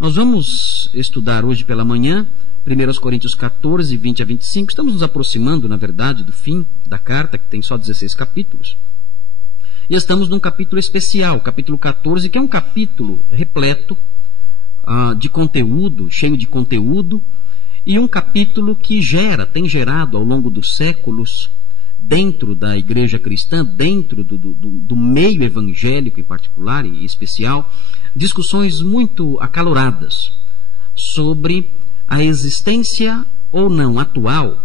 Nós vamos estudar hoje pela manhã 1 Coríntios 14, 20 a 25. Estamos nos aproximando, na verdade, do fim da carta, que tem só 16 capítulos. E estamos num capítulo especial, capítulo 14, que é um capítulo repleto de conteúdo, cheio de conteúdo, e um capítulo que tem gerado ao longo dos séculos, dentro da igreja cristã, dentro do meio evangélico em particular e especial, discussões muito acaloradas sobre a existência ou não atual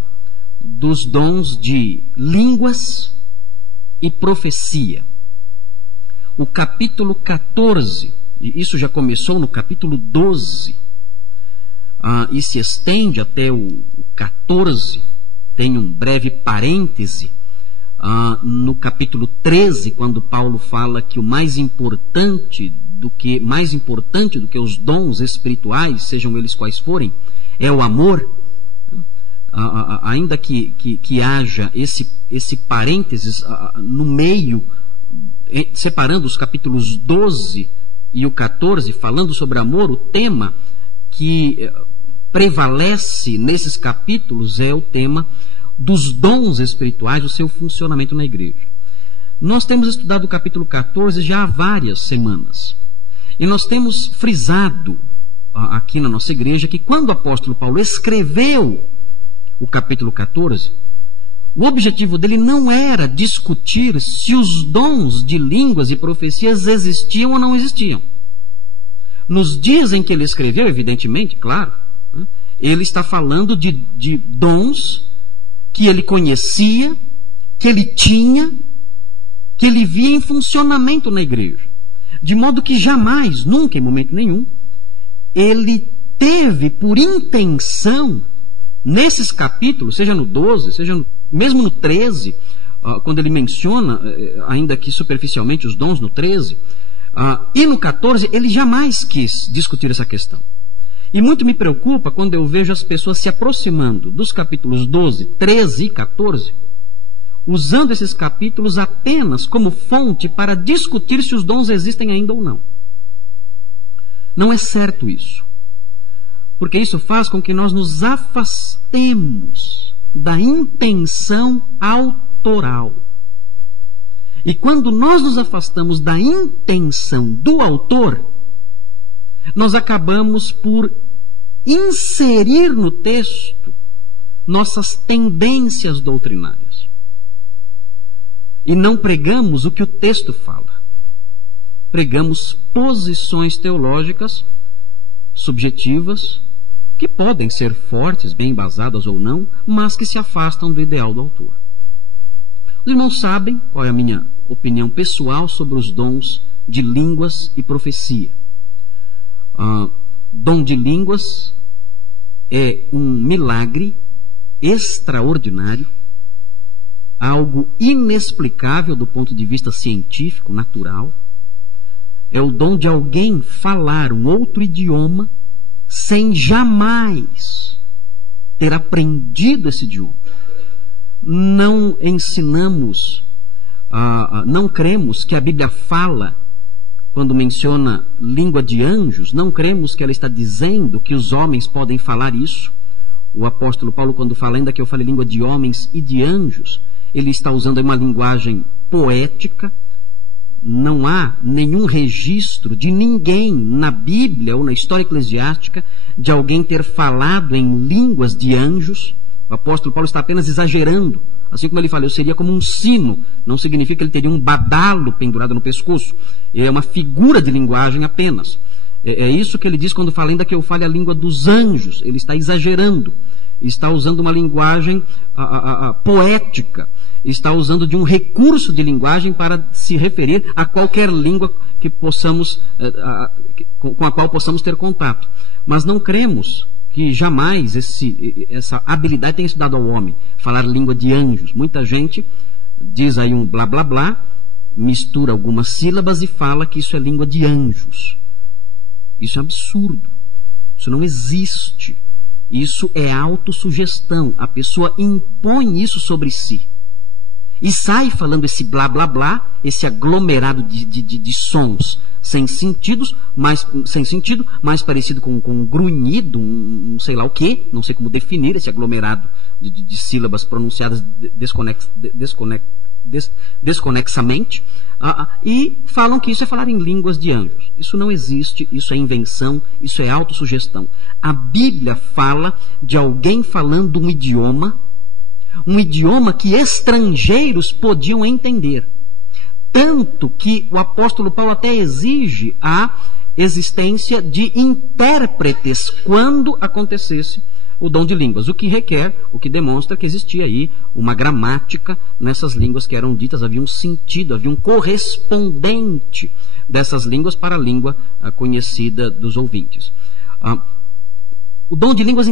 dos dons de línguas e profecia. O capítulo 14, isso já começou no capítulo 12, e se estende até o 14, tem um breve parêntese no capítulo 13, quando Paulo fala que o mais importante do que os dons espirituais, sejam eles quais forem, é o amor. Ainda que haja esse parênteses no meio, separando os capítulos 12 e o 14, falando sobre amor, o tema que prevalece nesses capítulos é o tema dos dons espirituais, o seu funcionamento na igreja. Nós temos estudado o capítulo 14 já há várias semanas. E nós temos frisado aqui na nossa igreja que quando o apóstolo Paulo escreveu o capítulo 14, o objetivo dele não era discutir se os dons de línguas e profecias existiam ou não existiam. Nos dias em que ele escreveu, evidentemente, claro, ele está falando de dons que ele conhecia, que ele tinha, que ele via em funcionamento na igreja. De modo que jamais, nunca, em momento nenhum, ele teve por intenção, nesses capítulos, seja no 12, mesmo no 13, quando ele menciona, ainda que superficialmente, os dons no 13, e no 14, ele jamais quis discutir essa questão. E muito me preocupa quando eu vejo as pessoas se aproximando dos capítulos 12, 13 e 14, usando esses capítulos apenas como fonte para discutir se os dons existem ainda ou não. Não é certo isso. Porque isso faz com que nós nos afastemos da intenção autoral. E quando nós nos afastamos da intenção do autor, nós acabamos por inserir no texto nossas tendências doutrinárias. E não pregamos o que o texto fala. Pregamos posições teológicas subjetivas, que podem ser fortes, bem embasadas ou não, mas que se afastam do ideal do autor. Os irmãos sabem qual é a minha opinião pessoal sobre os dons de línguas e profecia. Dom de línguas é um milagre extraordinário, algo inexplicável do ponto de vista científico, natural. É o dom de alguém falar um outro idioma sem jamais ter aprendido esse idioma. Não ensinamos, não cremos que a Bíblia fala, quando menciona língua de anjos, não cremos que ela está dizendo que os homens podem falar isso. O apóstolo Paulo, quando fala, ainda que eu fale língua de homens e de anjos, ele está usando uma linguagem poética. Não há nenhum registro de ninguém na Bíblia ou na história eclesiástica de alguém ter falado em línguas de anjos. O apóstolo Paulo está apenas exagerando. Assim como ele fala, eu seria como um sino. Não significa que ele teria um badalo pendurado no pescoço. É uma figura de linguagem apenas. É isso que ele diz quando fala, ainda que eu fale a língua dos anjos. Ele está exagerando. Está usando uma linguagem poética. Está usando de um recurso de linguagem para se referir a qualquer língua que possamos, com a qual possamos ter contato. Mas não cremos que jamais essa habilidade tenha sido dada ao homem, falar língua de anjos. Muita gente diz aí um blá blá blá, mistura algumas sílabas e fala que isso é língua de anjos. Isso é absurdo. Isso não existe. Isso é autossugestão. A pessoa impõe isso sobre si. e sai falando esse blá blá blá, esse aglomerado de sons sem sentido, mais parecido com um grunhido, um sei lá o quê, não sei como definir esse aglomerado de sílabas pronunciadas desconexamente, e falam que isso é falar em línguas de anjos. Isso não existe, isso é invenção, isso é autossugestão. A Bíblia fala de alguém falando um idioma que estrangeiros podiam entender. Tanto que o apóstolo Paulo até exige a existência de intérpretes quando acontecesse o dom de línguas, o que demonstra que existia aí uma gramática nessas línguas que eram ditas, havia um sentido, havia um correspondente dessas línguas para a língua conhecida dos ouvintes. O dom de línguas,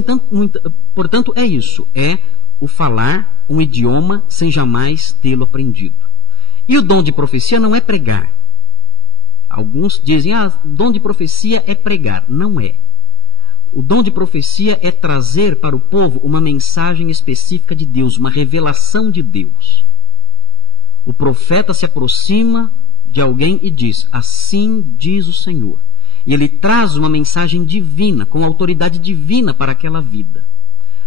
portanto, é isso, é o falar um idioma sem jamais tê-lo aprendido. E o dom de profecia não é pregar. Alguns dizem, dom de profecia é pregar. Não é. O dom de profecia é trazer para o povo uma mensagem específica de Deus, uma revelação de Deus. O profeta se aproxima de alguém e diz, assim diz o Senhor. E ele traz uma mensagem divina, com autoridade divina para aquela vida.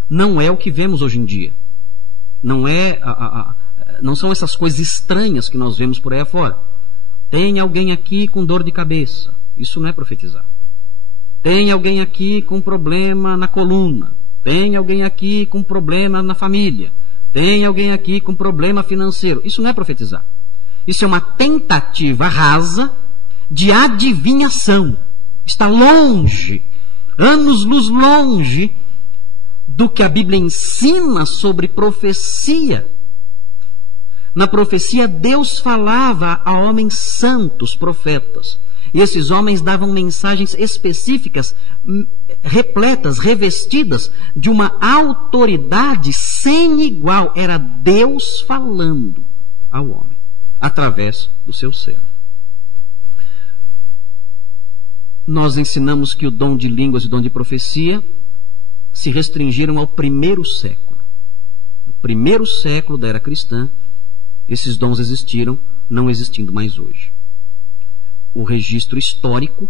Não é o que vemos hoje em dia. Não são essas coisas estranhas que nós vemos por aí afora. Tem alguém aqui com dor de cabeça. Isso não é profetizar. Tem alguém aqui com problema na coluna. Tem alguém aqui com problema na família. Tem alguém aqui com problema financeiro. Isso não é profetizar. Isso é uma tentativa rasa de adivinhação. Está longe, anos-luz longe, do que a Bíblia ensina sobre profecia. Na profecia, Deus falava a homens santos, profetas. E esses homens davam mensagens específicas, repletas, revestidas de uma autoridade sem igual. Era Deus falando ao homem, através do seu servo. Nós ensinamos que o dom de línguas e o dom de profecia se restringiram ao primeiro século. No primeiro século da era cristã, esses dons existiram, não existindo mais hoje. O registro histórico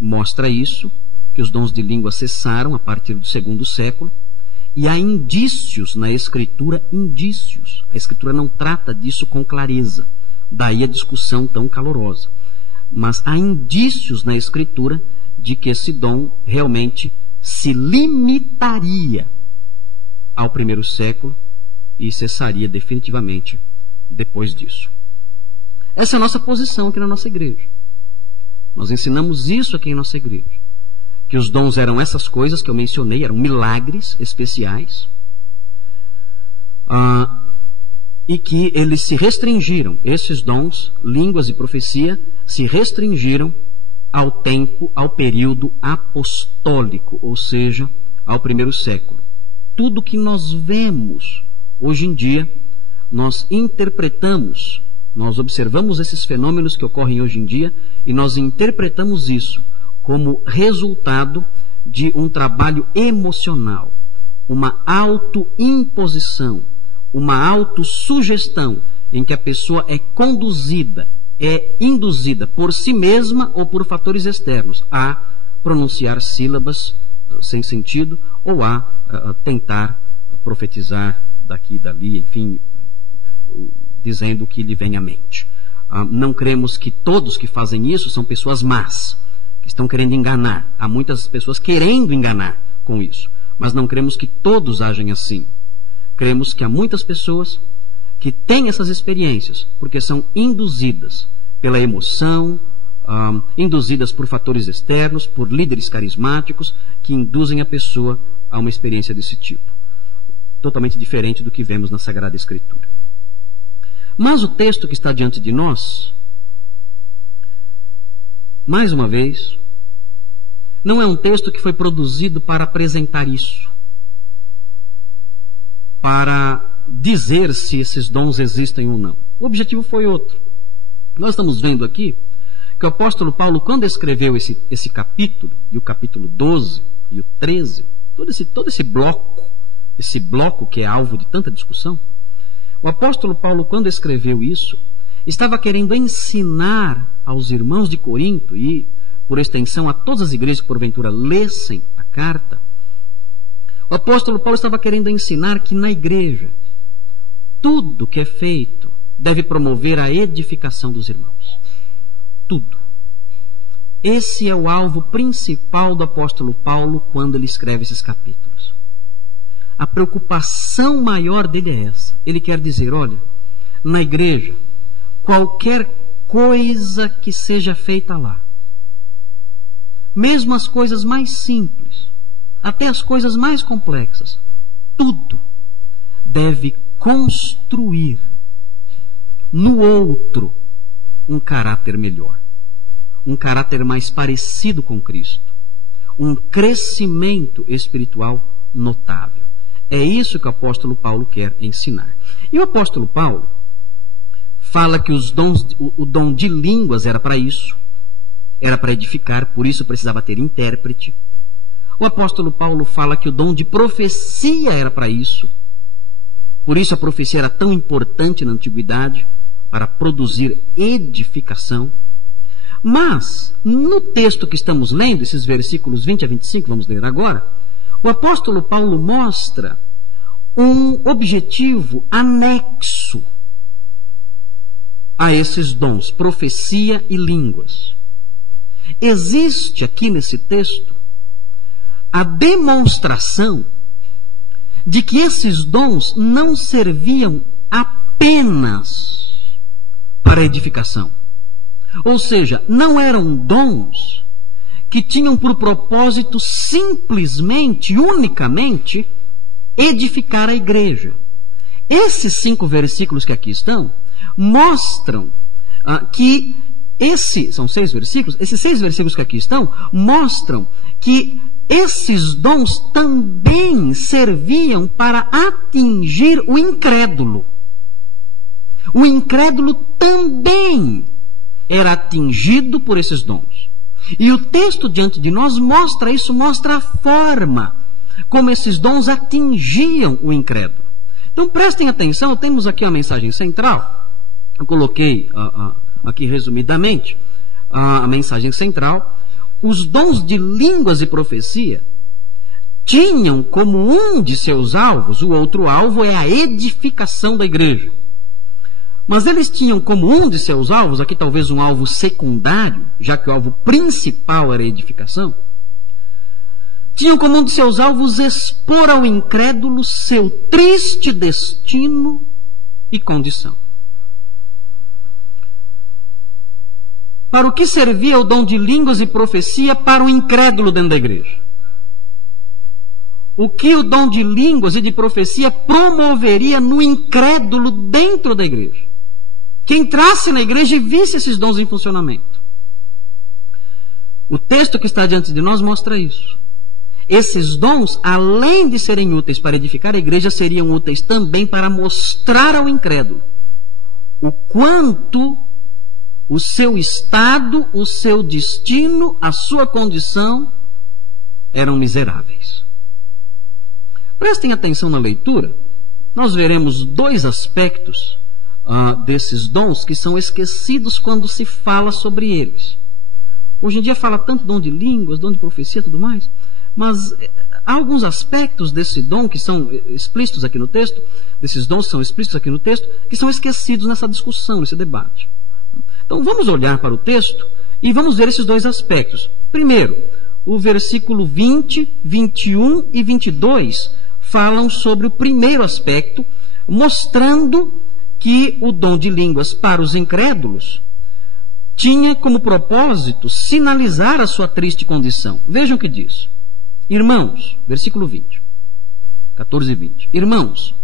mostra isso, que os dons de língua cessaram a partir do segundo século, e há indícios na Escritura, indícios. A Escritura não trata disso com clareza, daí a discussão tão calorosa. Mas há indícios na Escritura de que esse dom realmente se limitaria ao primeiro século e cessaria definitivamente depois disso. Essa é a nossa posição aqui na nossa igreja. Nós ensinamos isso aqui em nossa igreja. Que os dons eram essas coisas que eu mencionei, eram milagres especiais. E que eles se restringiram, esses dons, línguas e profecia, se restringiram ao tempo, ao período apostólico, ou seja, ao primeiro século. Tudo que nós vemos hoje em dia, nós interpretamos, nós observamos esses fenômenos que ocorrem hoje em dia e nós interpretamos isso como resultado de um trabalho emocional, uma autoimposição, uma autossugestão em que a pessoa é conduzida, é induzida por si mesma ou por fatores externos a pronunciar sílabas sem sentido ou a tentar profetizar daqui e dali, enfim, dizendo o que lhe vem à mente. Não cremos que todos que fazem isso são pessoas más, que estão querendo enganar. Há muitas pessoas querendo enganar com isso, mas não cremos que todos agem assim. Cremos que há muitas pessoas que têm essas experiências porque são induzidas pela emoção, induzidas por fatores externos, por líderes carismáticos que induzem a pessoa a uma experiência desse tipo. Totalmente diferente do que vemos na Sagrada Escritura. Mas o texto que está diante de nós, mais uma vez, não é um texto que foi produzido para apresentar isso, para dizer se esses dons existem ou não. O objetivo foi outro. Nós estamos vendo aqui que o apóstolo Paulo, quando escreveu esse capítulo, e o capítulo 12 e o 13, todo esse bloco que é alvo de tanta discussão, O apóstolo Paulo, quando escreveu isso, estava querendo ensinar aos irmãos de Corinto e, por extensão, a todas as igrejas que porventura lessem a carta. O apóstolo Paulo estava querendo ensinar que na igreja tudo que é feito deve promover a edificação dos irmãos. Tudo. Esse é o alvo principal do apóstolo Paulo quando ele escreve esses capítulos. A preocupação maior dele é essa. Ele quer dizer, olha, na igreja, qualquer coisa que seja feita lá, mesmo as coisas mais simples, até as coisas mais complexas, tudo deve construir no outro um caráter melhor, um caráter mais parecido com Cristo, um crescimento espiritual notável. É isso que o apóstolo Paulo quer ensinar. E o apóstolo Paulo fala que o dom de línguas era para isso, era para edificar, por isso precisava ter intérprete. O apóstolo Paulo fala que o dom de profecia era para isso, por isso a profecia era tão importante na antiguidade, para produzir edificação. Mas, no texto que estamos lendo, esses versículos 20 a 25, vamos ler agora, o apóstolo Paulo mostra um objetivo anexo a esses dons, profecia e línguas. Existe aqui nesse texto a demonstração de que esses dons não serviam apenas para edificação. Ou seja, não eram dons que tinham por propósito simplesmente, unicamente, edificar a igreja. Esses 5 versículos que aqui estão mostram que são 6 versículos, esses 6 versículos que aqui estão mostram que esses dons também serviam para atingir o incrédulo. O incrédulo também era atingido por esses dons. E o texto diante de nós mostra isso, mostra a forma como esses dons atingiam o incrédulo. Então prestem atenção, temos aqui a mensagem central. Eu coloquei aqui resumidamente a mensagem central. Os dons de línguas e profecia tinham como um de seus alvos, o outro alvo é a edificação da igreja. Mas eles tinham como um de seus alvos, aqui talvez um alvo secundário, já que o alvo principal era a edificação, tinham como um de seus alvos expor ao incrédulo seu triste destino e condição. Para o que servia o dom de línguas e profecia para o incrédulo dentro da igreja? O que o dom de línguas e de profecia promoveria no incrédulo dentro da igreja? Que entrasse na igreja e visse esses dons em funcionamento. O texto que está diante de nós mostra isso. Esses dons, além de serem úteis para edificar a igreja, seriam úteis também para mostrar ao incrédulo o quanto o seu estado, o seu destino, a sua condição eram miseráveis. Prestem atenção na leitura. Nós veremos 2 aspectos desses dons que são esquecidos quando se fala sobre eles. Hoje em dia fala tanto dom de línguas, dom de profecia e tudo mais, mas há alguns aspectos desse dom que são explícitos aqui no texto, desses dons que são explícitos aqui no texto, que são esquecidos nessa discussão, nesse debate. Então vamos olhar para o texto e vamos ver esses 2 aspectos. Primeiro, o versículo 20, 21 e 22 falam sobre o primeiro aspecto, mostrando que o dom de línguas para os incrédulos tinha como propósito sinalizar a sua triste condição. Vejam o que diz. Irmãos, versículo 20, 14 e 20. Irmãos,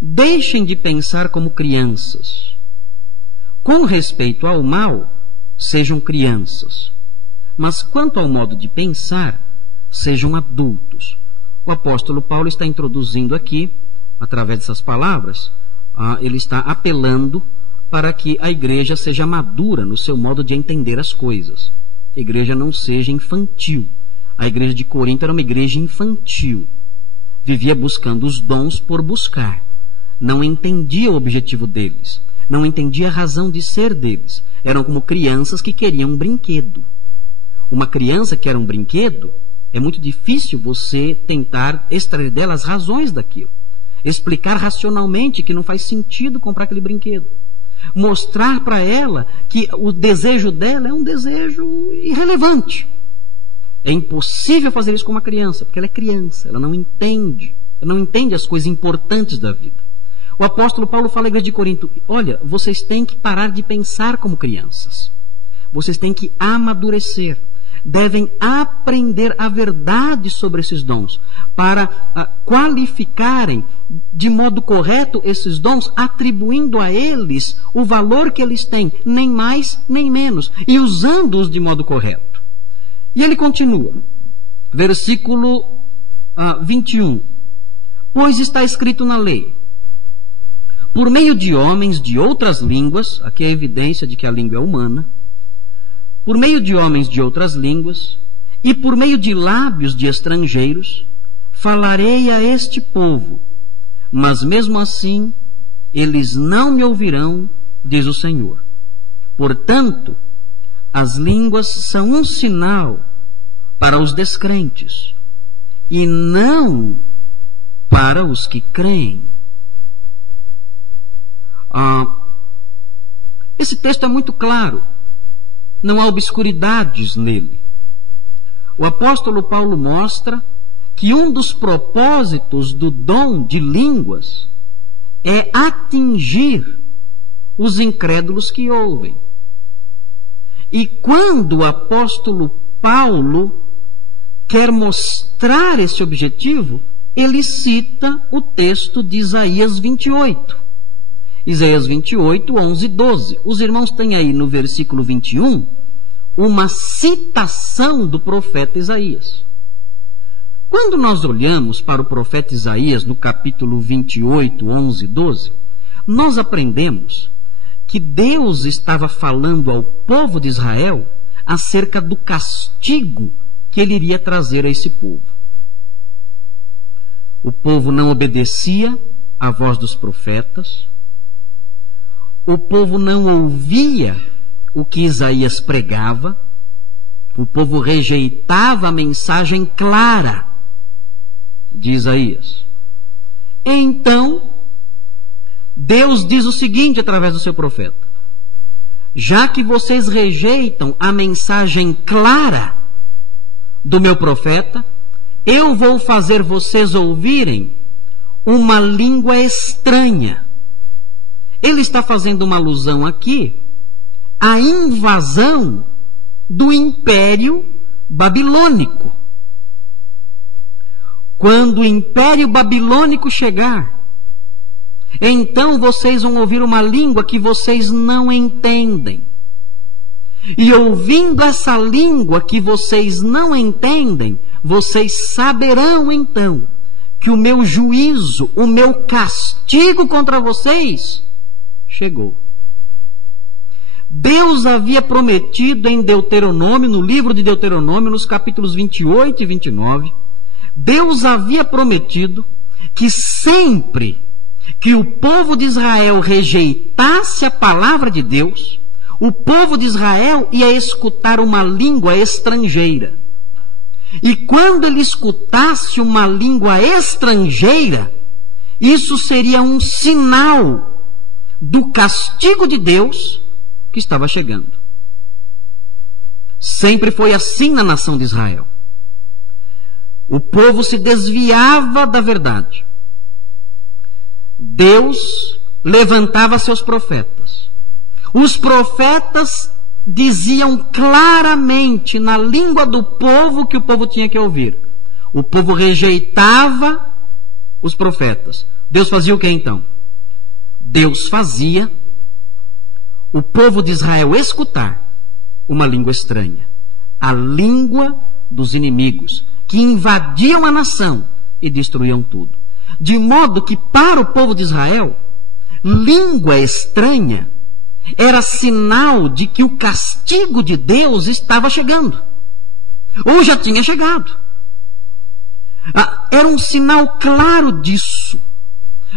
deixem de pensar como crianças. Com respeito ao mal, sejam crianças. Mas quanto ao modo de pensar, sejam adultos. O apóstolo Paulo está introduzindo aqui, através dessas palavras, ele está apelando para que a igreja seja madura no seu modo de entender as coisas. A igreja não seja infantil. A igreja de Corinto era uma igreja infantil. Vivia buscando os dons por buscar. não entendia o objetivo deles, não entendia a razão de ser deles. Eram como crianças que queriam um brinquedo. Uma criança que quer um brinquedo, é muito difícil você tentar extrair dela as razões daquilo. Explicar racionalmente que não faz sentido comprar aquele brinquedo. Mostrar para ela que o desejo dela é um desejo irrelevante. É impossível fazer isso com uma criança, porque ela é criança, ela não entende as coisas importantes da vida. O apóstolo Paulo fala à igreja de Corinto: olha, vocês têm que parar de pensar como crianças. Vocês têm que amadurecer. Devem aprender a verdade sobre esses dons, para qualificarem de modo correto esses dons, atribuindo a eles o valor que eles têm, nem mais nem menos, e usando-os de modo correto. E ele continua, versículo 21. Pois está escrito na lei: por meio de homens de outras línguas, aqui é a evidência de que a língua é humana, por meio de homens de outras línguas, e por meio de lábios de estrangeiros, falarei a este povo, mas mesmo assim, eles não me ouvirão, diz o Senhor. Portanto, as línguas são um sinal para os descrentes, e não para os que creem. Esse texto é muito claro. Não há obscuridades nele. O apóstolo Paulo mostra que um dos propósitos do dom de línguas é atingir os incrédulos que ouvem. E quando o apóstolo Paulo quer mostrar esse objetivo, ele cita o texto de Isaías 28. Isaías 28, 11 e 12. Os irmãos têm aí no versículo 21 uma citação do profeta Isaías. Quando nós olhamos para o profeta Isaías no capítulo 28, 11 e 12, nós aprendemos que Deus estava falando ao povo de Israel acerca do castigo que ele iria trazer a esse povo. O povo não obedecia à voz dos profetas, o povo não ouvia o que Isaías pregava, o povo rejeitava a mensagem clara de Isaías. Então, Deus diz o seguinte através do seu profeta: já que vocês rejeitam a mensagem clara do meu profeta, eu vou fazer vocês ouvirem uma língua estranha. Ele está fazendo uma alusão aqui à invasão do Império Babilônico. Quando o Império Babilônico chegar, então vocês vão ouvir uma língua que vocês não entendem. E ouvindo essa língua que vocês não entendem, vocês saberão então que o meu juízo, o meu castigo contra vocês chegou. Deus havia prometido em Deuteronômio, no livro de Deuteronômio, nos capítulos 28 e 29, Deus havia prometido que sempre que o povo de Israel rejeitasse a palavra de Deus, o povo de Israel ia escutar uma língua estrangeira. E quando ele escutasse uma língua estrangeira, isso seria um sinal do castigo de Deus que estava chegando. Sempre foi assim na nação de Israel. O povo se desviava da verdade. Deus levantava seus profetas. Os profetas diziam claramente na língua do povo que o povo tinha que ouvir. O povo rejeitava os profetas. Deus fazia o que então? Deus fazia o povo de Israel escutar uma língua estranha, a língua dos inimigos, que invadiam a nação e destruíam tudo. De modo que para o povo de Israel, língua estranha era sinal de que o castigo de Deus estava chegando, ou já tinha chegado. Era um sinal claro disso.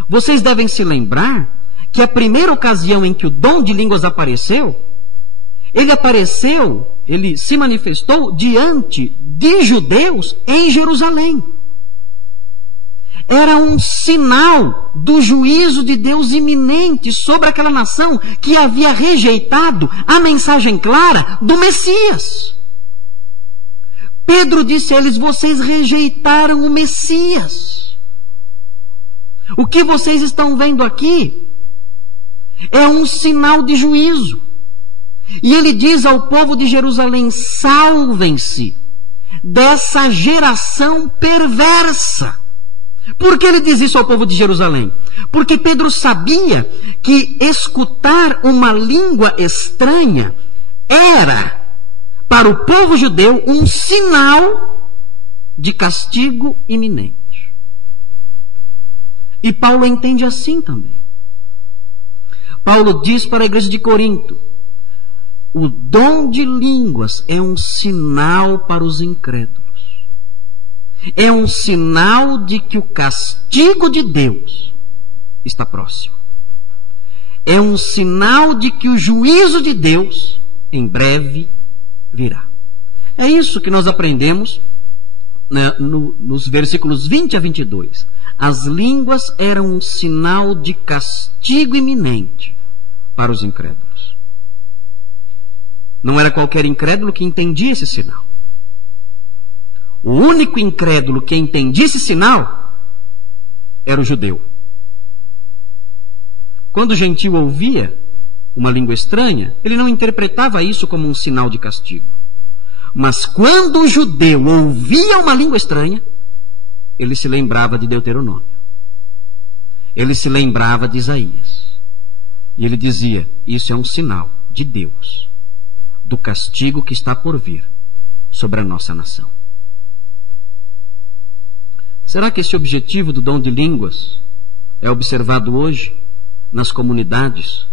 Vocês devem se lembrar que a primeira ocasião em que o dom de línguas apareceu, ele se manifestou diante de judeus em Jerusalém. Era um sinal do juízo de Deus iminente sobre aquela nação que havia rejeitado a mensagem clara do Messias. Pedro disse a eles: vocês rejeitaram o Messias. O que vocês estão vendo aqui é um sinal de juízo. E ele diz ao povo de Jerusalém: salvem-se dessa geração perversa. Por que ele diz isso ao povo de Jerusalém? Porque Pedro sabia que escutar uma língua estranha era, para o povo judeu, um sinal de castigo iminente. E Paulo entende assim também. Paulo diz para a igreja de Corinto: o dom de línguas é um sinal para os incrédulos. É um sinal de que o castigo de Deus está próximo. É um sinal de que o juízo de Deus em breve virá. É isso que nós aprendemos, né, nos versículos 20 a 22. As línguas eram um sinal de castigo iminente para os incrédulos. Não era qualquer incrédulo que entendia esse sinal. O único incrédulo que entendia esse sinal era o judeu. Quando o gentio ouvia uma língua estranha, ele não interpretava isso como um sinal de castigo. Mas quando o judeu ouvia uma língua estranha, ele se lembrava de Deuteronômio. Ele se lembrava de Isaías. E ele dizia: isso é um sinal de Deus, do castigo que está por vir sobre a nossa nação. Será que esse objetivo do dom de línguas é observado hoje nas comunidades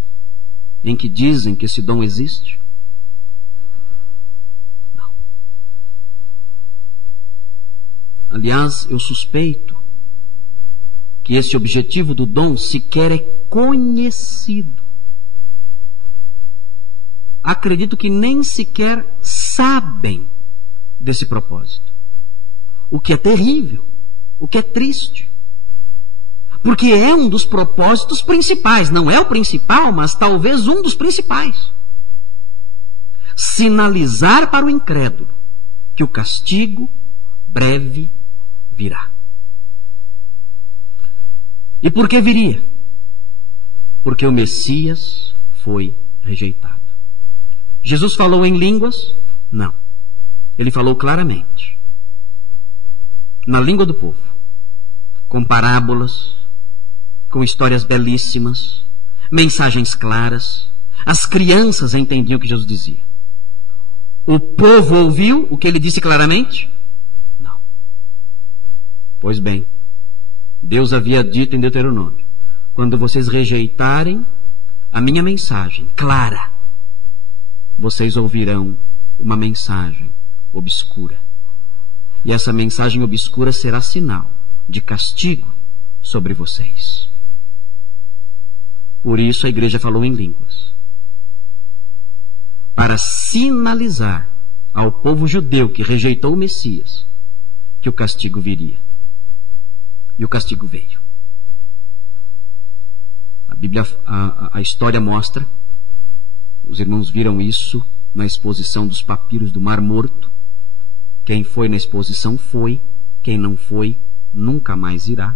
em que dizem que esse dom existe? Não. Aliás, eu suspeito que esse objetivo do dom sequer é conhecido. Acredito que nem sequer sabem desse propósito. O que é terrível. O que é triste. Porque é um dos propósitos principais. Não é o principal, mas talvez um dos principais. Sinalizar para o incrédulo que o castigo breve virá. E por que viria? Porque o Messias foi rejeitado. Jesus falou em línguas? Não. Ele falou claramente. Na língua do povo, com parábolas, com histórias belíssimas, mensagens claras. As crianças entendiam o que Jesus dizia. O povo ouviu o que ele disse claramente? Não. Pois bem, Deus havia dito em Deuteronômio: quando vocês rejeitarem a minha mensagem clara, vocês ouvirão uma mensagem obscura. E essa mensagem obscura será sinal de castigo sobre vocês. Por isso a igreja falou em línguas. Para sinalizar ao povo judeu que rejeitou o Messias que o castigo viria. E o castigo veio. A Bíblia, a história mostra, os irmãos viram isso na exposição dos papiros do Mar Morto. Quem foi na exposição foi, quem não foi, nunca mais irá.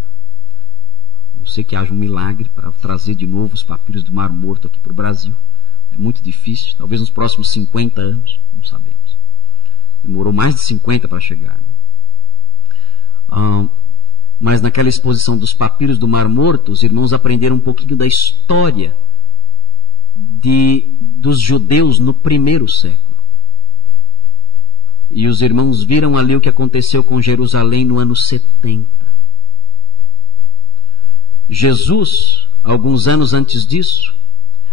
Não sei que haja um milagre para trazer de novo os papiros do Mar Morto aqui para o Brasil. É muito difícil, talvez nos próximos 50 anos, não sabemos. Demorou mais de 50 para chegar. Mas naquela exposição dos papiros do Mar Morto, os irmãos aprenderam um pouquinho da história dos judeus no primeiro século. E os irmãos viram ali o que aconteceu com Jerusalém no ano 70. Jesus, alguns anos antes disso,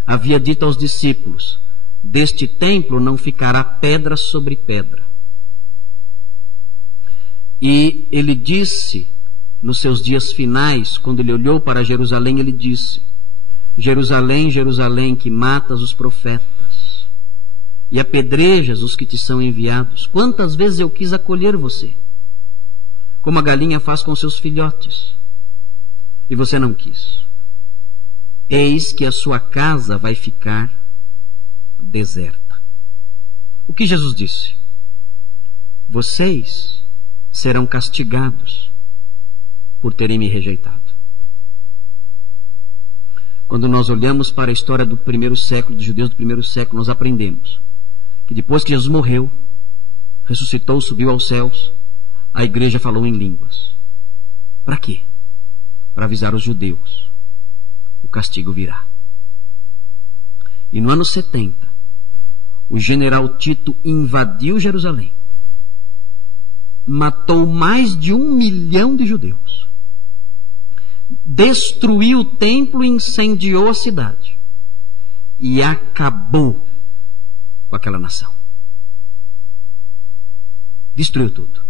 havia dito aos discípulos: deste templo não ficará pedra sobre pedra. E ele disse nos seus dias finais, quando ele olhou para Jerusalém, ele disse: Jerusalém, Jerusalém, que matas os profetas e apedrejas os que te são enviados. Quantas vezes eu quis acolher você, como a galinha faz com seus filhotes, e você não quis. Eis que a sua casa vai ficar deserta. O que Jesus disse? Vocês serão castigados por terem me rejeitado. Quando nós olhamos para a história do primeiro século, dos judeus do primeiro século, nós aprendemos que depois que Jesus morreu, ressuscitou, subiu aos céus, a igreja falou em línguas. Para quê? Para avisar os judeus: o castigo virá. E no ano 70, o general Tito invadiu Jerusalém, matou mais de 1 milhão de judeus, destruiu o templo e incendiou a cidade, e acabou com aquela nação. Destruiu tudo.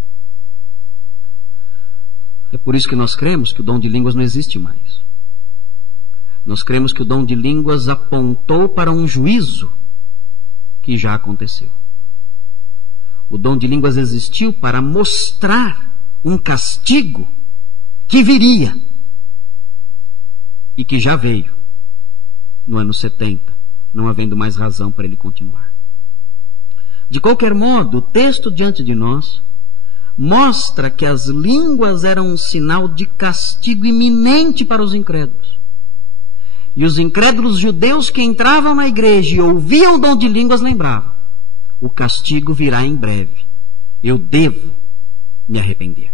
É por isso que nós cremos que o dom de línguas não existe mais. Nós cremos que o dom de línguas apontou para um juízo que já aconteceu. O dom de línguas existiu para mostrar um castigo que viria e que já veio no ano 70, não havendo mais razão para ele continuar. De qualquer modo, o texto diante de nós mostra que as línguas eram um sinal de castigo iminente para os incrédulos. E os incrédulos judeus que entravam na igreja e ouviam o dom de línguas lembravam: o castigo virá em breve. Eu devo me arrepender.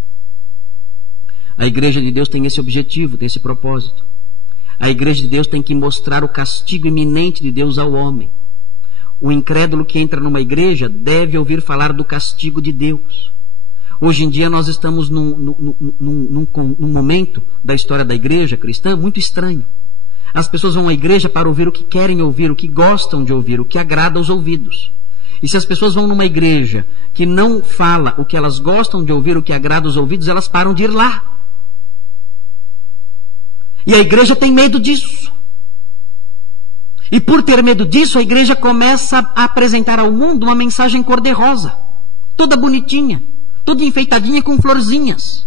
A igreja de Deus tem esse objetivo, tem esse propósito. A igreja de Deus tem que mostrar o castigo iminente de Deus ao homem. O incrédulo que entra numa igreja deve ouvir falar do castigo de Deus. Hoje em dia nós estamos num momento da história da igreja cristã muito estranho. As pessoas vão à igreja para ouvir o que querem ouvir, o que gostam de ouvir, o que agrada aos ouvidos. E se as pessoas vão numa igreja que não fala o que elas gostam de ouvir, o que agrada aos ouvidos, elas param de ir lá. E a igreja tem medo disso. E por ter medo disso, a igreja começa a apresentar ao mundo uma mensagem cor-de-rosa, toda bonitinha, toda enfeitadinha com florzinhas.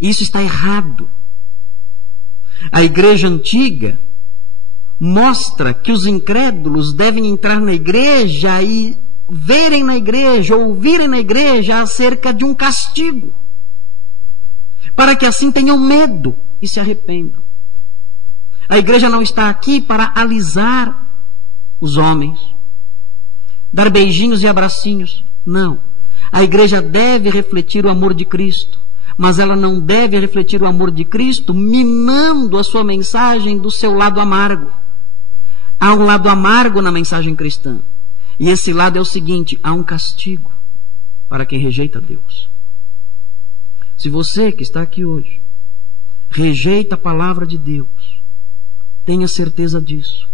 E isso está errado. A igreja antiga mostra que os incrédulos devem entrar na igreja e verem na igreja, ouvirem na igreja acerca de um castigo, para que assim tenham medo e se arrependam. A igreja não está aqui para alisar os homens, dar beijinhos e abracinhos. Não. A igreja deve refletir o amor de Cristo, mas ela não deve refletir o amor de Cristo minando a sua mensagem do seu lado amargo. Há um lado amargo na mensagem cristã. E esse lado é o seguinte: há um castigo para quem rejeita Deus. Se você que está aqui hoje rejeita a palavra de Deus, tenha certeza disso.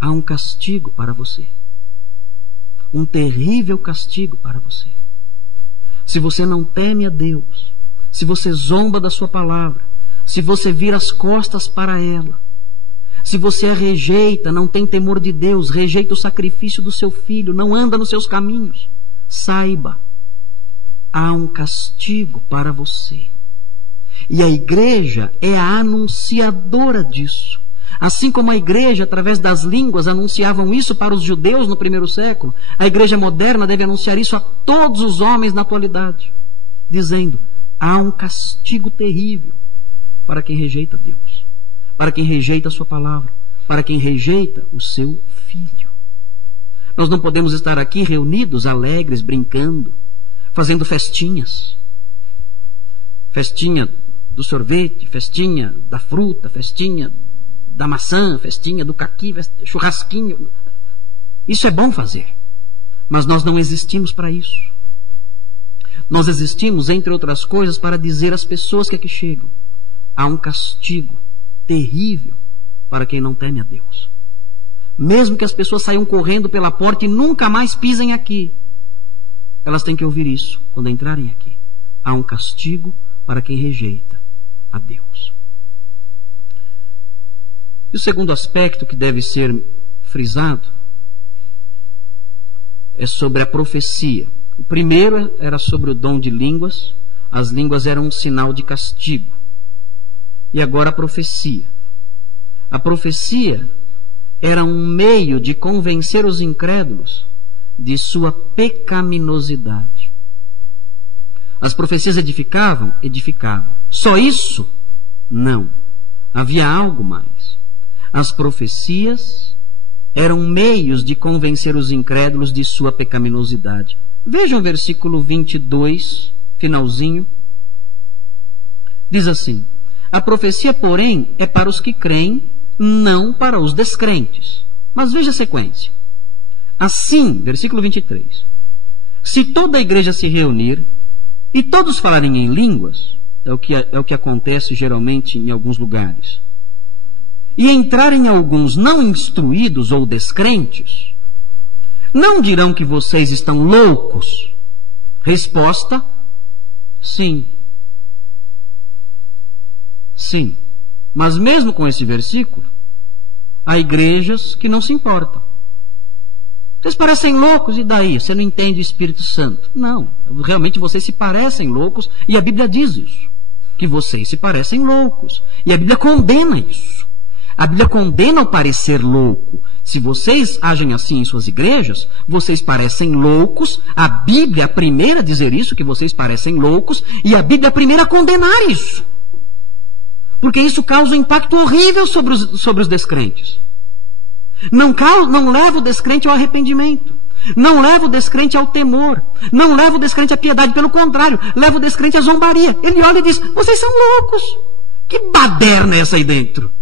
Há um castigo para você. Um terrível castigo para você. Se você não teme a Deus, se você zomba da sua palavra, se você vira as costas para ela, se você a rejeita, não tem temor de Deus, rejeita o sacrifício do seu filho, não anda nos seus caminhos, saiba, há um castigo para você. E a igreja é a anunciadora disso. Assim como a igreja, através das línguas, anunciavam isso para os judeus no primeiro século, a igreja moderna deve anunciar isso a todos os homens na atualidade, dizendo: há um castigo terrível para quem rejeita Deus, para quem rejeita a sua palavra, para quem rejeita o seu filho. Nós não podemos estar aqui reunidos, alegres, brincando, fazendo festinhas. Festinha do sorvete, festinha da fruta, festinha da maçã, festinha do caqui, churrasquinho. Isso é bom fazer, mas nós não existimos para isso. Nós existimos, entre outras coisas, para dizer às pessoas que aqui chegam: há um castigo terrível para quem não teme a Deus. Mesmo que as pessoas saiam correndo pela porta e nunca mais pisem aqui, elas têm que ouvir isso quando entrarem aqui. Há um castigo para quem rejeita a Deus. E o segundo aspecto que deve ser frisado é sobre a profecia. O primeiro era sobre o dom de línguas. As línguas eram um sinal de castigo. E agora a profecia. A profecia era um meio de convencer os incrédulos de sua pecaminosidade. As profecias edificavam? Edificavam. Só isso? Não. Havia algo mais. As profecias eram meios de convencer os incrédulos de sua pecaminosidade. Vejam o versículo 22, finalzinho. Diz assim: a profecia, porém, é para os que creem, não para os descrentes. Mas veja a sequência. Assim, versículo 23, se toda a igreja se reunir e todos falarem em línguas, é o que acontece geralmente em alguns lugares, e entrarem alguns não instruídos ou descrentes, não dirão que vocês estão loucos? Resposta: sim. Sim. Mas mesmo com esse versículo, há igrejas que não se importam. Vocês parecem loucos, e daí? Você não entende o Espírito Santo? Não, realmente vocês se parecem loucos, e a Bíblia diz isso, que vocês se parecem loucos, e a Bíblia condena isso. A Bíblia condena o parecer louco. Se vocês agem assim em suas igrejas, vocês parecem loucos. A Bíblia é a primeira a dizer isso, que vocês parecem loucos, e a Bíblia é a primeira a condenar isso. Porque isso causa um impacto horrível sobre os descrentes. Não leva o descrente ao arrependimento. Não leva o descrente ao temor. Não leva o descrente à piedade. Pelo contrário, leva o descrente à zombaria. Ele olha e diz: vocês são loucos. Que baderna é essa aí dentro?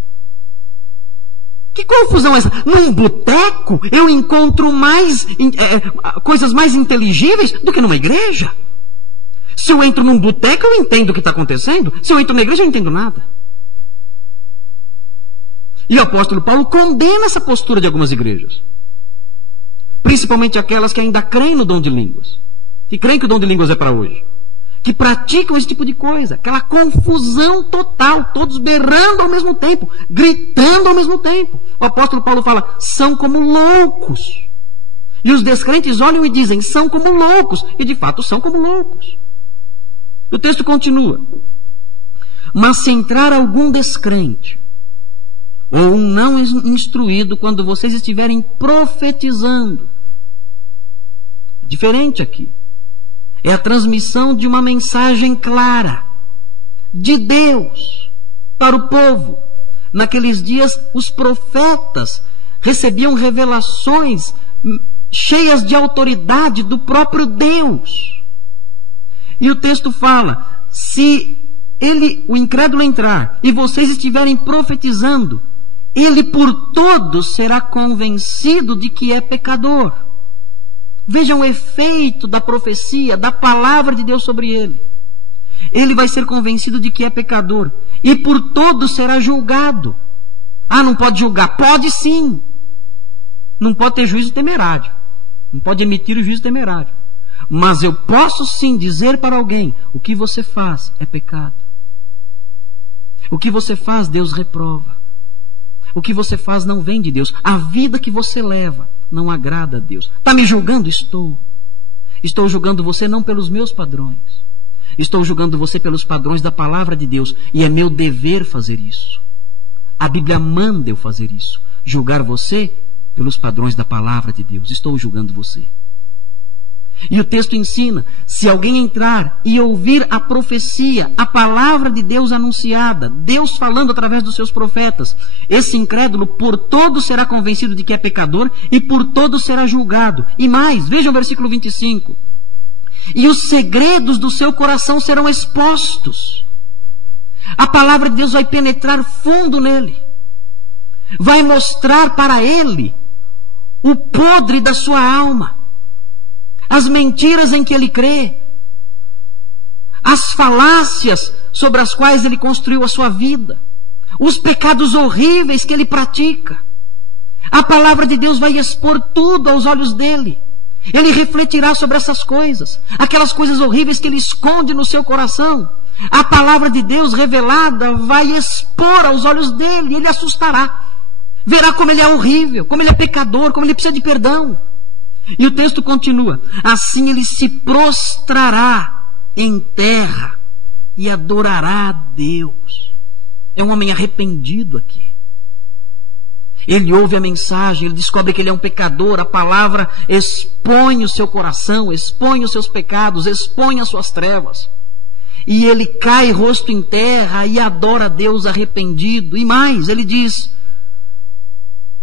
Que confusão é essa? Num boteco eu encontro coisas mais inteligíveis do que numa igreja. Se eu entro num boteco, eu entendo o que está acontecendo. Se eu entro na igreja, eu não entendo nada. E o apóstolo Paulo condena essa postura de algumas igrejas. Principalmente aquelas que ainda creem no dom de línguas. Que creem que o dom de línguas é para hoje. Que praticam esse tipo de coisa. Aquela confusão total. Todos berrando ao mesmo tempo. Gritando ao mesmo tempo. O apóstolo Paulo fala: são como loucos. E os descrentes olham e dizem: são como loucos. E de fato são como loucos. O texto continua: mas se entrar algum descrente, ou um não instruído, quando vocês estiverem profetizando. Diferente aqui. É a transmissão de uma mensagem clara de Deus para o povo. Naqueles dias, os profetas recebiam revelações cheias de autoridade do próprio Deus. E o texto fala: se o incrédulo entrar e vocês estiverem profetizando, ele por todos será convencido de que é pecador. Vejam o efeito da profecia, da palavra de Deus sobre ele. Ele vai ser convencido de que é pecador, e por todos será julgado. Ah, não pode julgar? Pode sim. Não pode ter juízo temerário. Não pode emitir o juízo temerário. Mas eu posso sim dizer para alguém: o que você faz é pecado. O que você faz, Deus reprova. O que você faz não vem de Deus. A vida que você leva não agrada a Deus. Está me julgando? Estou. Estou julgando você não pelos meus padrões. Estou julgando você pelos padrões da palavra de Deus. E é meu dever fazer isso. A Bíblia manda eu fazer isso. Julgar você pelos padrões da palavra de Deus. Estou julgando você. E o texto ensina: se alguém entrar e ouvir a profecia, a palavra de Deus anunciada, Deus falando através dos seus profetas, esse incrédulo por todos será convencido de que é pecador e por todos será julgado. E mais, vejam o versículo 25. E os segredos do seu coração serão expostos. A palavra de Deus vai penetrar fundo nele. Vai mostrar para ele o podre da sua alma. As mentiras em que ele crê, as falácias sobre as quais ele construiu a sua vida, os pecados horríveis que ele pratica. A palavra de Deus vai expor tudo aos olhos dele. Ele refletirá sobre essas coisas, aquelas coisas horríveis que ele esconde no seu coração. A palavra de Deus revelada vai expor aos olhos dele, ele assustará. Verá como ele é horrível, como ele é pecador, como ele precisa de perdão. E o texto continua: assim ele se prostrará em terra e adorará a Deus. É um homem arrependido aqui. Ele ouve a mensagem, ele descobre que ele é um pecador, a palavra expõe o seu coração, expõe os seus pecados, expõe as suas trevas. E ele cai rosto em terra e adora a Deus arrependido. E mais, ele diz: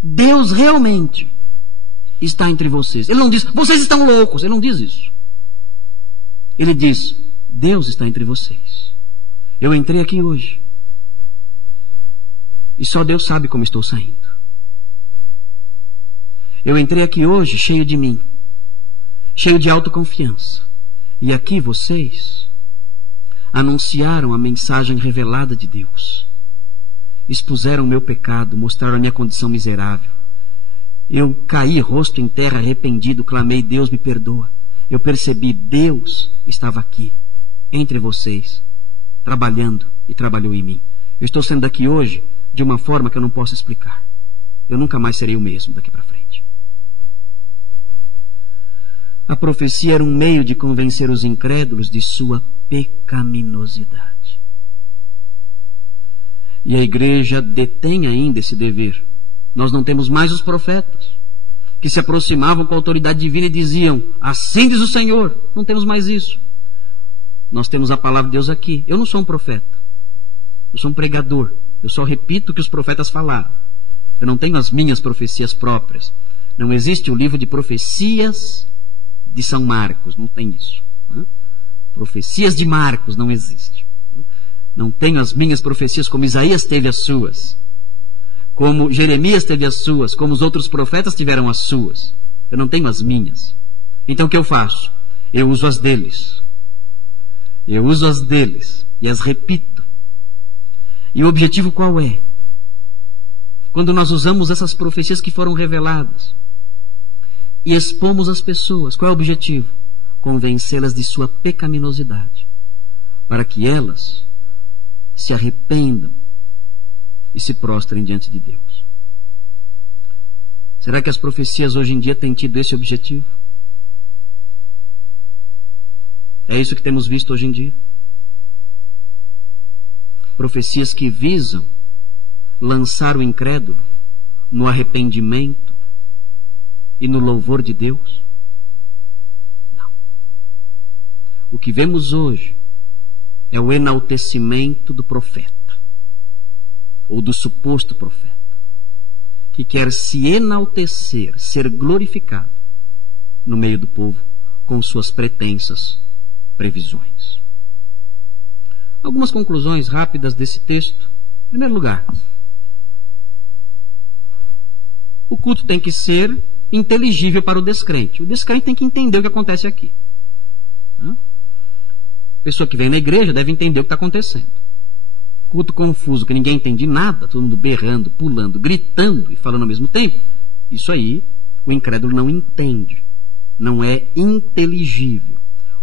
Deus realmente está entre vocês. Ele não diz: vocês estão loucos. Ele não diz isso. Ele diz: Deus está entre vocês. Eu entrei aqui hoje e só Deus sabe como estou saindo. Eu entrei aqui hoje cheio de mim, cheio de autoconfiança. E aqui vocês anunciaram a mensagem revelada de Deus. Expuseram o meu pecado, mostraram a minha condição miserável. Eu caí rosto em terra arrependido, clamei: Deus me perdoa. Eu percebi: Deus estava aqui, entre vocês, trabalhando e trabalhou em mim. Eu estou saindo daqui hoje de uma forma que eu não posso explicar. Eu nunca mais serei o mesmo daqui para frente. A profecia era um meio de convencer os incrédulos de sua pecaminosidade. E a igreja detém ainda esse dever. Nós não temos mais os profetas que se aproximavam com a autoridade divina e diziam: assim diz o Senhor. Não temos mais isso. Nós temos a palavra de Deus aqui. Eu não sou um profeta. Eu sou um pregador. Eu só repito o que os profetas falaram. Eu não tenho as minhas profecias próprias. Não existe o livro de profecias de São Marcos. Não tem isso. Profecias de Marcos não existe. Não tenho as minhas profecias como Isaías teve as suas, como Jeremias teve as suas, como os outros profetas tiveram as suas. Eu não tenho as minhas. Então o que eu faço? Eu uso as deles. Eu uso as deles e as repito. E o objetivo qual é? Quando nós usamos essas profecias que foram reveladas e expomos as pessoas, qual é o objetivo? Convencê-las de sua pecaminosidade, para que elas se arrependam e se prostrem diante de Deus. Será que as profecias hoje em dia têm tido esse objetivo? É isso que temos visto hoje em dia? Profecias que visam lançar o incrédulo no arrependimento e no louvor de Deus? Não. O que vemos hoje é o enaltecimento do profeta, ou do suposto profeta, que quer se enaltecer, ser glorificado no meio do povo com suas pretensas previsões. Algumas conclusões rápidas desse texto. Em primeiro lugar, o culto tem que ser inteligível para o descrente. O descrente tem que entender o que acontece aqui. A pessoa que vem na igreja deve entender o que está acontecendo. Culto confuso, que ninguém entende nada, todo mundo berrando, pulando, gritando e falando ao mesmo tempo, isso aí o incrédulo não entende. Não é inteligível.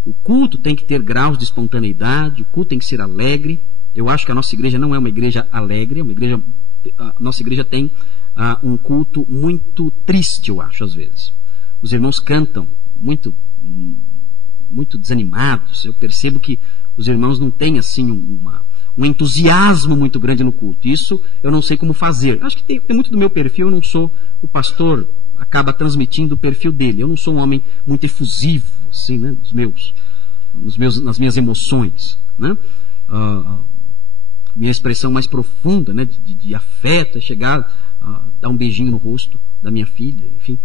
O culto tem que ter graus de espontaneidade, o culto tem que ser alegre. Eu acho que a nossa igreja não é uma igreja alegre, a nossa igreja tem um culto muito triste, eu acho, às vezes. Os irmãos cantam muito desanimados. Eu percebo que os irmãos não têm assim um entusiasmo muito grande no culto. Isso eu não sei como fazer. Acho que tem muito do meu perfil. Eu não sou o pastor, acaba transmitindo o perfil dele. Eu não sou um homem muito efusivo, assim, né, nas minhas emoções, né? Minha expressão mais profunda, né, de afeto é chegar dar um beijinho no rosto da minha filha, enfim,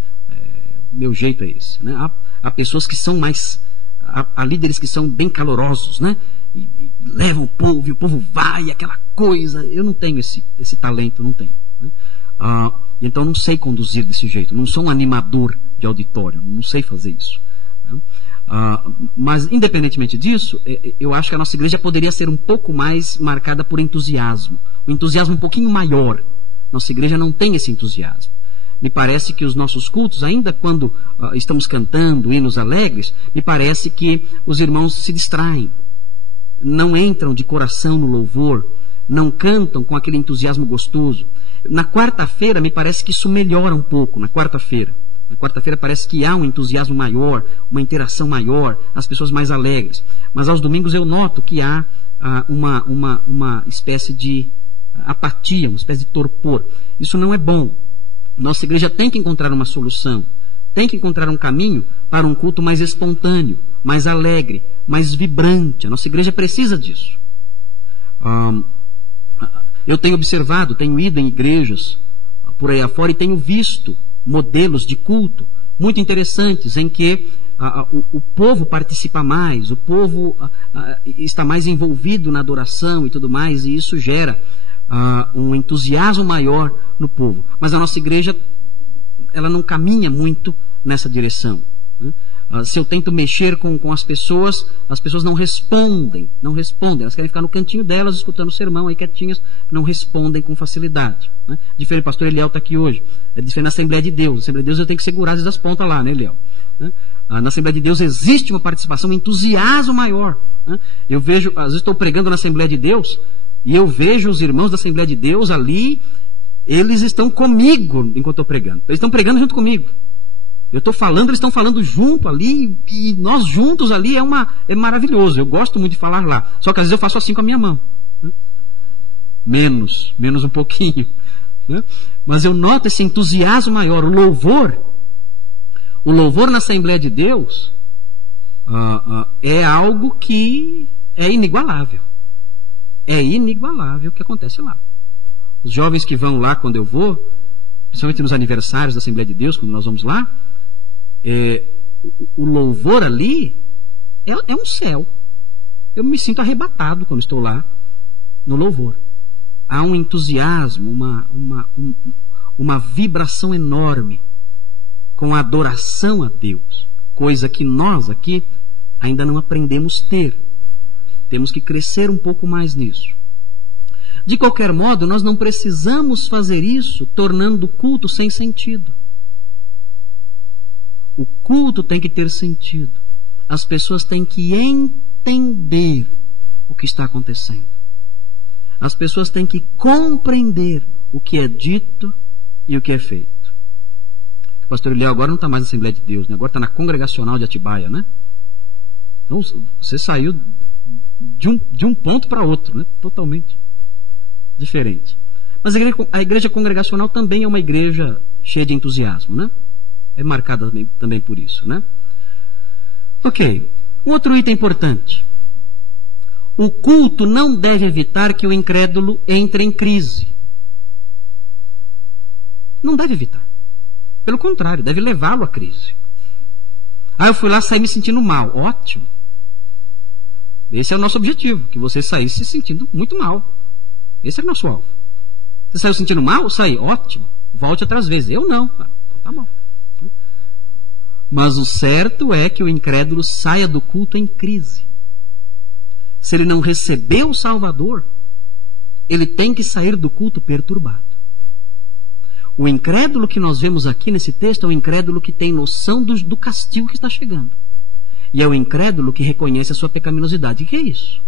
meu jeito é esse, né? Há pessoas que são mais, há líderes que são bem calorosos, né? E levam o povo, e o povo vai, aquela coisa. Eu não tenho esse talento, não tenho, né? Então não sei conduzir desse jeito, não sou um animador de auditório, não sei fazer isso, né? Mas independentemente disso, eu acho que a nossa igreja poderia ser um pouco mais marcada por entusiasmo, um entusiasmo um pouquinho maior. Nossa igreja não tem esse entusiasmo. Me parece que os nossos cultos, ainda quando estamos cantando hinos alegres, me parece que os irmãos se distraem. não entram de coração no louvor, não cantam com aquele entusiasmo gostoso. Na quarta-feira, me parece que isso melhora um pouco, na quarta-feira. Na quarta-feira parece que há um entusiasmo maior, uma interação maior, as pessoas mais alegres. Mas aos domingos eu noto que há uma espécie de apatia, uma espécie de torpor. Isso não é bom. Nossa igreja tem que encontrar uma solução, tem que encontrar um caminho para um culto mais espontâneo, mais alegre, mais vibrante. A nossa igreja precisa disso. Eu tenho observado, tenho ido em igrejas por aí afora e tenho visto modelos de culto muito interessantes em que o povo participa mais, o povo está mais envolvido na adoração e tudo mais, e isso gera um entusiasmo maior no povo. Mas a nossa igreja, ela não caminha muito nessa direção, né? Se eu tento mexer com as pessoas não respondem, elas querem ficar no cantinho delas, escutando o sermão aí quietinhas, não respondem com facilidade, né? Diferente, o pastor Eliel está aqui hoje, é diferente na Assembleia de Deus. Na Assembleia de Deus eu tenho que segurar as pontas lá, né, Eliel? Né? Na Assembleia de Deus existe uma participação, um entusiasmo maior, né? Eu vejo, às vezes estou pregando na Assembleia de Deus, e eu vejo os irmãos da Assembleia de Deus ali, eles estão comigo enquanto estou pregando, eles estão pregando junto comigo. Eu estou falando, eles estão falando junto ali, e nós juntos ali é maravilhoso. Eu gosto muito de falar lá. Só que às vezes eu faço assim com a minha mão, né? Menos um pouquinho, né? Mas eu noto esse entusiasmo maior. O louvor na Assembleia de Deus é algo que é inigualável. É inigualável o que acontece lá. Os jovens que vão lá quando eu vou, principalmente nos aniversários da Assembleia de Deus, quando nós vamos lá, o louvor ali é um céu. Eu me sinto arrebatado quando estou lá no louvor. Há um entusiasmo, uma vibração enorme com a adoração a Deus, coisa que nós aqui ainda não aprendemos a ter. Temos que crescer um pouco mais nisso. De qualquer modo, nós não precisamos fazer isso tornando o culto sem sentido. O culto tem que ter sentido. As pessoas têm que entender o que está acontecendo. As pessoas têm que compreender o que é dito e o que é feito. O pastor Eliel agora não está mais na Assembleia de Deus, né? Agora está na Congregacional de Atibaia, né? Então você saiu de um ponto para outro, né? Totalmente diferente. Mas a igreja congregacional também é uma igreja cheia de entusiasmo, né? É marcada também por isso, né? Ok. Outro item importante. O culto não deve evitar que o incrédulo entre em crise. Não deve evitar. Pelo contrário, deve levá-lo à crise. Eu fui lá, saí me sentindo mal. Ótimo. Esse é o nosso objetivo, que você saísse se sentindo muito mal. Esse é o nosso alvo. Você saiu sentindo mal? Saí. Ótimo. Volte outras vezes. Eu não. Então tá bom. Mas o certo é que o incrédulo saia do culto em crise. Se ele não recebeu o Salvador, ele tem que sair do culto perturbado. O incrédulo que nós vemos aqui nesse texto é o incrédulo que tem noção do castigo que está chegando. E é o incrédulo que reconhece a sua pecaminosidade. O que é isso?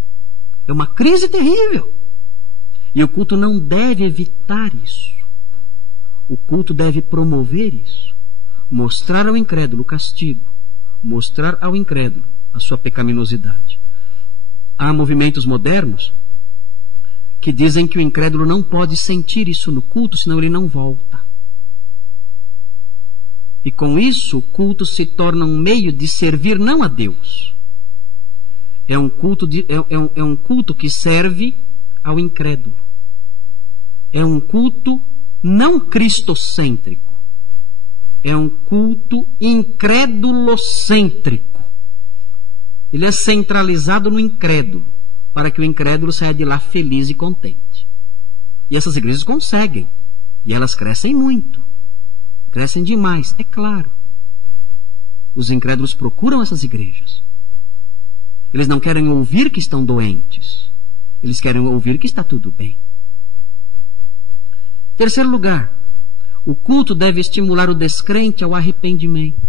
É uma crise terrível. E o culto não deve evitar isso. O culto deve promover isso. Mostrar ao incrédulo o castigo. Mostrar ao incrédulo a sua pecaminosidade. Há movimentos modernos que dizem que o incrédulo não pode sentir isso no culto, senão ele não volta. E com isso, o culto se torna um meio de servir não a Deus. É um culto que serve ao incrédulo. É um culto não cristocêntrico. É um culto incrédulocêntrico. Ele é centralizado no incrédulo, para que o incrédulo saia de lá feliz e contente. E essas igrejas conseguem. E elas crescem muito. Crescem demais, é claro. Os incrédulos procuram essas igrejas. Eles não querem ouvir que estão doentes. Eles querem ouvir que está tudo bem. Terceiro lugar, o culto deve estimular o descrente ao arrependimento.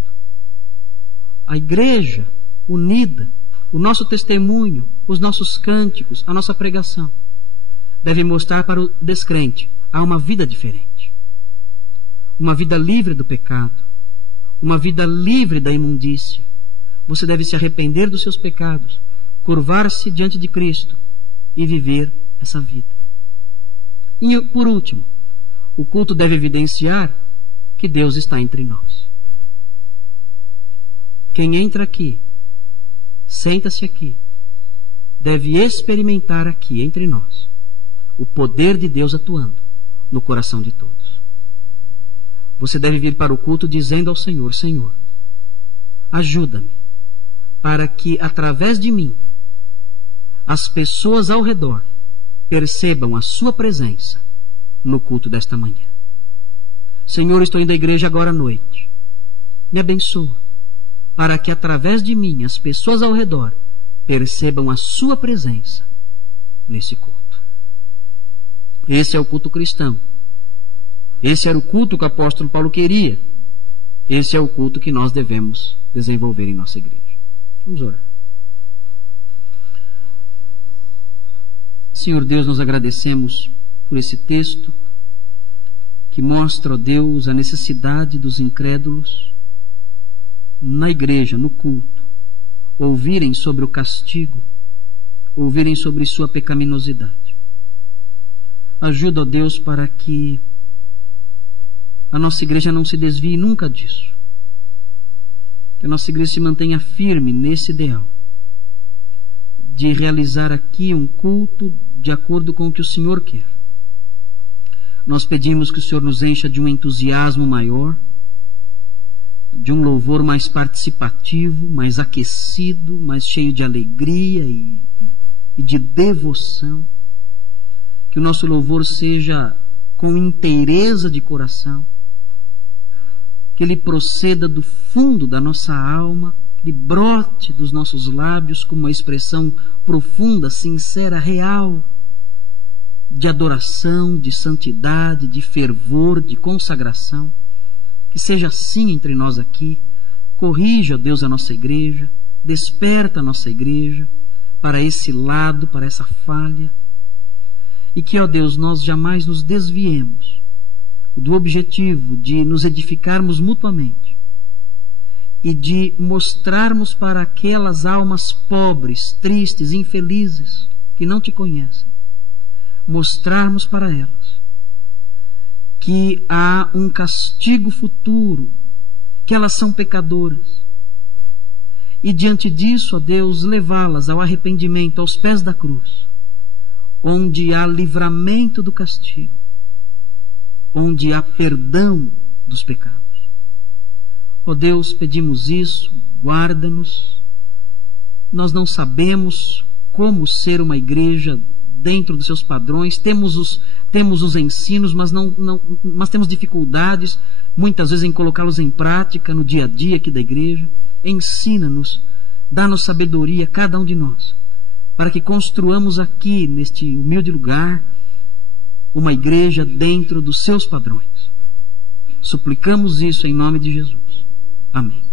A igreja unida, o nosso testemunho, os nossos cânticos, a nossa pregação deve mostrar para o descrente: há uma vida diferente, uma vida livre do pecado, uma vida livre da imundícia. Você deve se arrepender dos seus pecados, curvar-se diante de Cristo e viver essa vida. E por último, o culto deve evidenciar que Deus está entre nós. Quem entra aqui, senta-se aqui, deve experimentar aqui entre nós o poder de Deus atuando no coração de todos. Você deve vir para o culto dizendo ao Senhor: Senhor, ajuda-me para que através de mim as pessoas ao redor percebam a sua presença no culto desta manhã. Senhor, estou indo à igreja agora à noite. Me abençoa para que através de mim as pessoas ao redor percebam a sua presença nesse culto. Esse é o culto cristão. Esse era o culto que o apóstolo Paulo queria. Esse é o culto que nós devemos desenvolver em nossa igreja. Vamos orar. Senhor Deus, nós agradecemos por esse texto que mostra, ó Deus, a necessidade dos incrédulos na igreja, no culto, ouvirem sobre o castigo, ouvirem sobre sua pecaminosidade. Ajuda, ó Deus, para que a nossa igreja não se desvie nunca disso. Que a nossa igreja se mantenha firme nesse ideal de realizar aqui um culto de acordo com o que o Senhor quer. Nós pedimos que o Senhor nos encha de um entusiasmo maior, de um louvor mais participativo, mais aquecido, mais cheio de alegria e de devoção. Que o nosso louvor seja com inteireza de coração, que ele proceda do fundo da nossa alma, que ele brote dos nossos lábios como uma expressão profunda, sincera, real, de adoração, de santidade, de fervor, de consagração. Que seja assim entre nós aqui. Corrija, Deus, a nossa igreja, desperta a nossa igreja para esse lado, para essa falha. E que, ó Deus, nós jamais nos desviemos do objetivo de nos edificarmos mutuamente e de mostrarmos para aquelas almas pobres, tristes, infelizes, que não te conhecem, mostrarmos para elas que há um castigo futuro, que elas são pecadoras, e diante disso, ó Deus, levá-las ao arrependimento, aos pés da cruz, onde há livramento do castigo, onde há perdão dos pecados. Ó Deus, pedimos isso, guarda-nos. Nós não sabemos como ser uma igreja dentro dos seus padrões, temos os ensinos, mas temos dificuldades, muitas vezes, em colocá-los em prática no dia a dia aqui da igreja. Ensina-nos, dá-nos sabedoria, cada um de nós, para que construamos aqui, neste humilde lugar, uma igreja dentro dos seus padrões. Suplicamos isso em nome de Jesus. Amém.